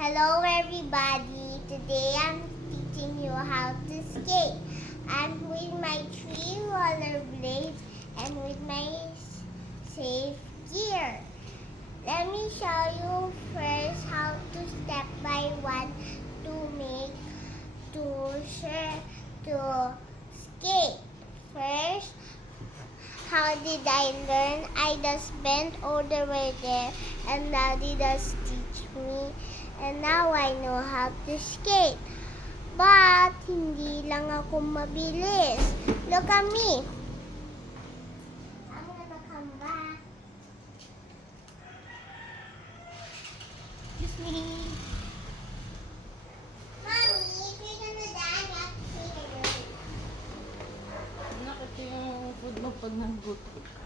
Hello everybody, today I'm teaching you how to skate. I'm with my 3 rollerblades and with my safe gear. Let me show you first how to step by one to make to skate. First, how did I learn? I just bent all the way there and Daddy just teach me. And now I know how to skate. But hindi lang ako mabilis. Look at me. I'm gonna come back. Excuse me. Mommy, if you're gonna die, you have to say hello. Anak, ito yung food mo pag nagbuto ka.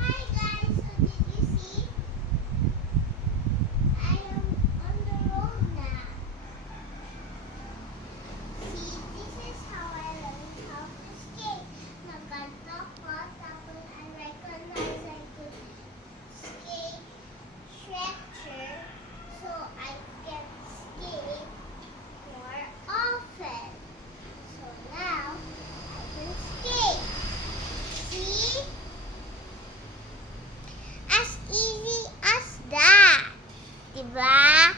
Hi guys, so did you see? I am on the road now. See, this is how I learned how to skate. Nagganto ko, tapos I recognize I could skate stretcher, so I can skate more often. So now, I can skate. See? As easy as that. Diba?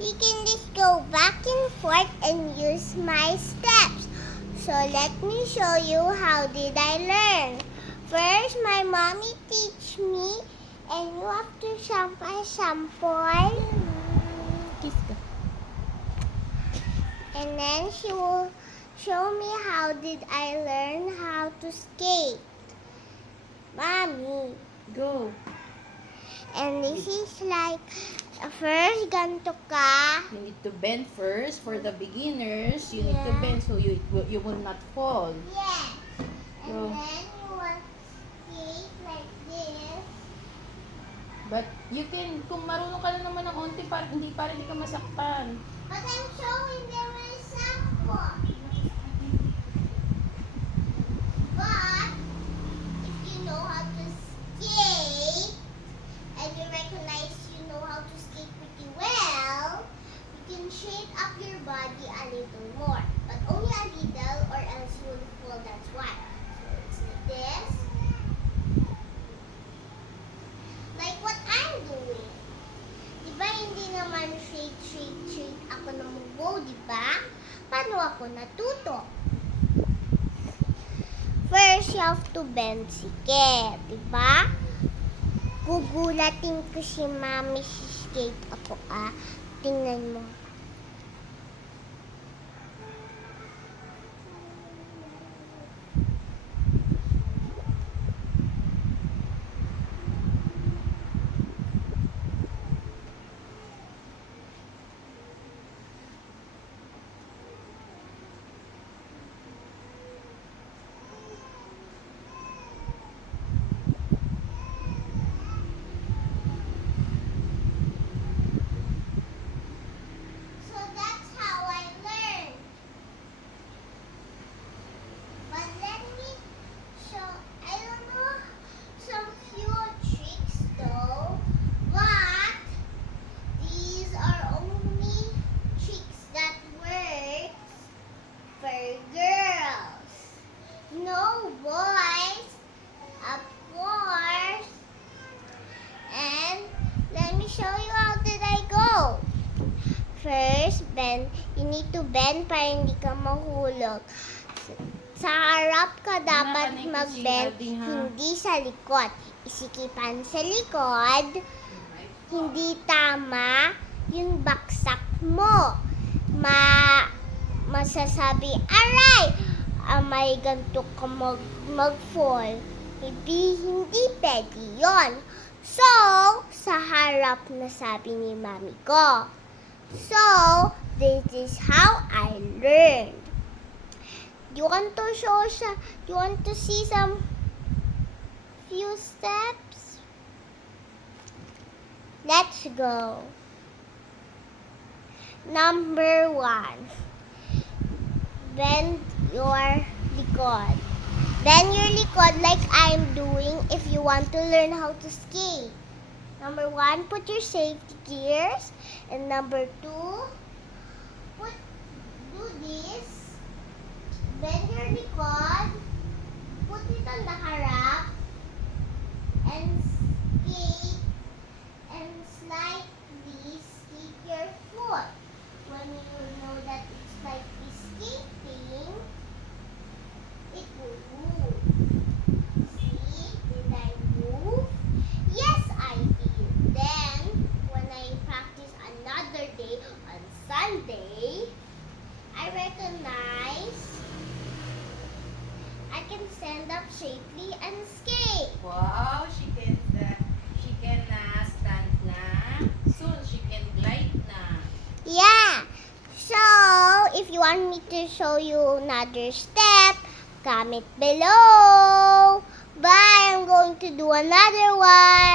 You can just go back and forth and use my steps. So let me show you how did I learn. First, my mommy teach me and you have to sample. Kiss ka. And then she will show me how did I learn how to skate. Mommy. Go. And this is like, first, ganito ka. You need to bend first. For the beginners, you need to Yeah. bend so you will not fall. Yes. And Go. then you will skate like this. But you can, kung marunong ka na naman ng onti, para hindi ka masaktan. But I'm showing them a sample. But, if you know how to skate, and you recognize you know how to skate pretty well, you can shape up your body a little more. But only a little or else you will fall, that's why. So it's like this. Like what I'm doing. Diba hindi naman straight ako namugo, diba? Paano ako natuto? First, you have to bend sige, diba? Gugulatin ko si Mami si skate ako, Tingnan mo. So that's how I learned. But let me show, I don't know some few tricks though, but these are only tricks that works for girls. No boys, of course. And let me show you how did I go. First, bend. You need to bend para hindi ka mahulog. Sa harap ka dapat mag-bend, hindi sa likod. Isikipan sa likod, hindi tama yung baksak mo. Masasabi, aray! May ganito ka mag-fall. Hindi pwede yun. So, sa harap na sabi ni mami ko. So, This is how I learn. You want to you want to see some few steps? Let's go. Number 1. Bend your likod. Bend your likod like I'm doing if you want to learn how to skate. Number 1, put your safety gears. And number 2, do this. Bend your likod. Put it on the harap. And skate. And slightly skate your foot. When you know that it's slightly skating, it will move. See? Did I move? Yes, I did. Then, when I practice another day on Sunday, I recognize I can stand up safely and skate. Wow, she can stand na. Soon she can glide na. Yeah. So, if you want me to show you another step, comment below. Bye. I'm going to do another one.